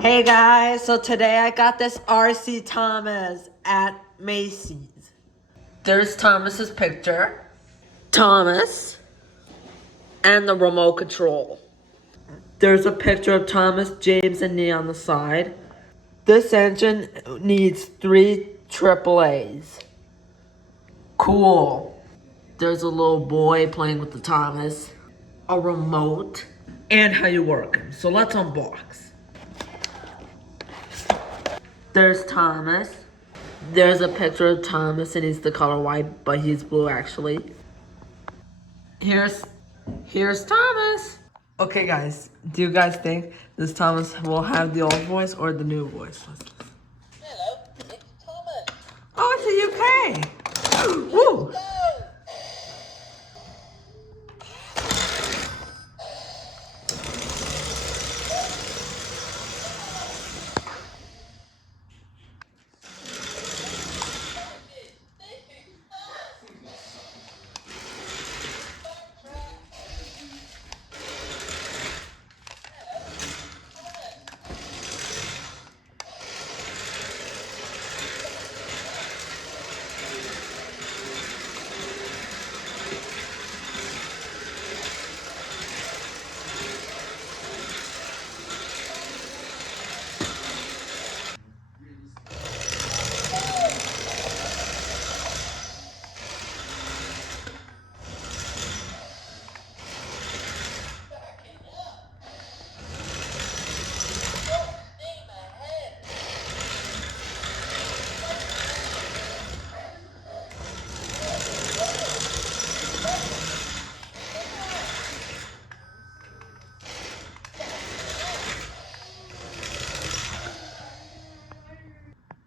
Hey guys, so today I got this RC Thomas at Macy's. There's Thomas's picture, Thomas, and the remote control. There's a picture of Thomas, James, and me on the side. This engine needs 3 AAAs. Cool. There's a little boy playing with the Thomas, a remote, and how you work him. So let's unbox. There's Thomas. There's a picture of Thomas and he's the color white, but he's blue actually. Here's Thomas. Okay guys, do you guys think this Thomas will have the old voice or the new voice? Hello, it's Thomas. Oh, it's the UK. Woo!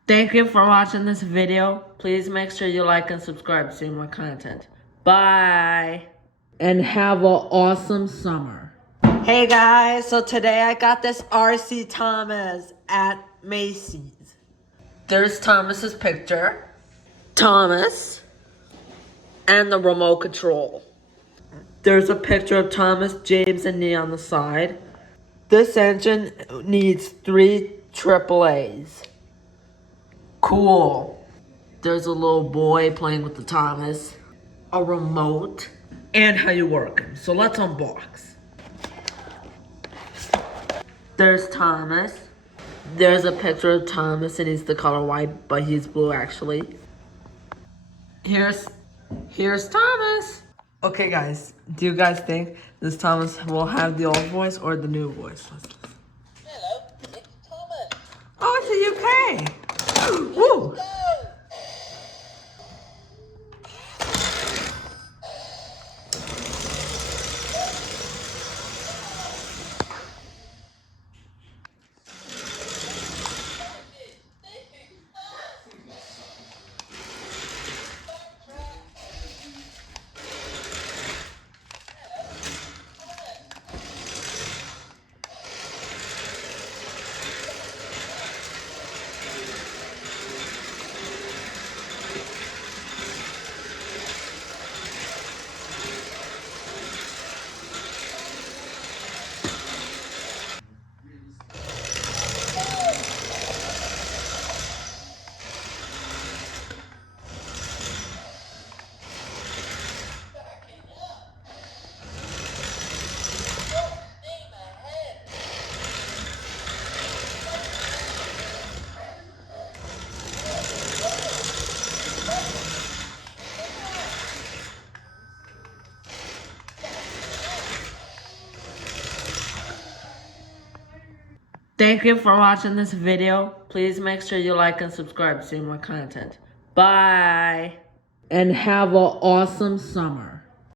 Thank you for watching this video. Please make sure you like and subscribe to see more content. Bye. And have an awesome summer. Hey guys, so today I got this RC Thomas at Macy's. There's Thomas's picture, Thomas, and the remote control. There's a picture of Thomas, James, and me on the side. This engine needs 3 AAAs. Cool. There's a little boy playing with the Thomas, a remote, and how you work him. So let's unbox. There's Thomas. There's a picture of Thomas and he's the color white, but he's blue actually. Here's Thomas. Okay guys, do you guys think this Thomas will have the old voice or the new voice? Hello, it's Thomas. Oh, it's the UK. Woo! Thank you for watching this video. Please make sure you like and subscribe to see more content. Bye. And have an awesome summer.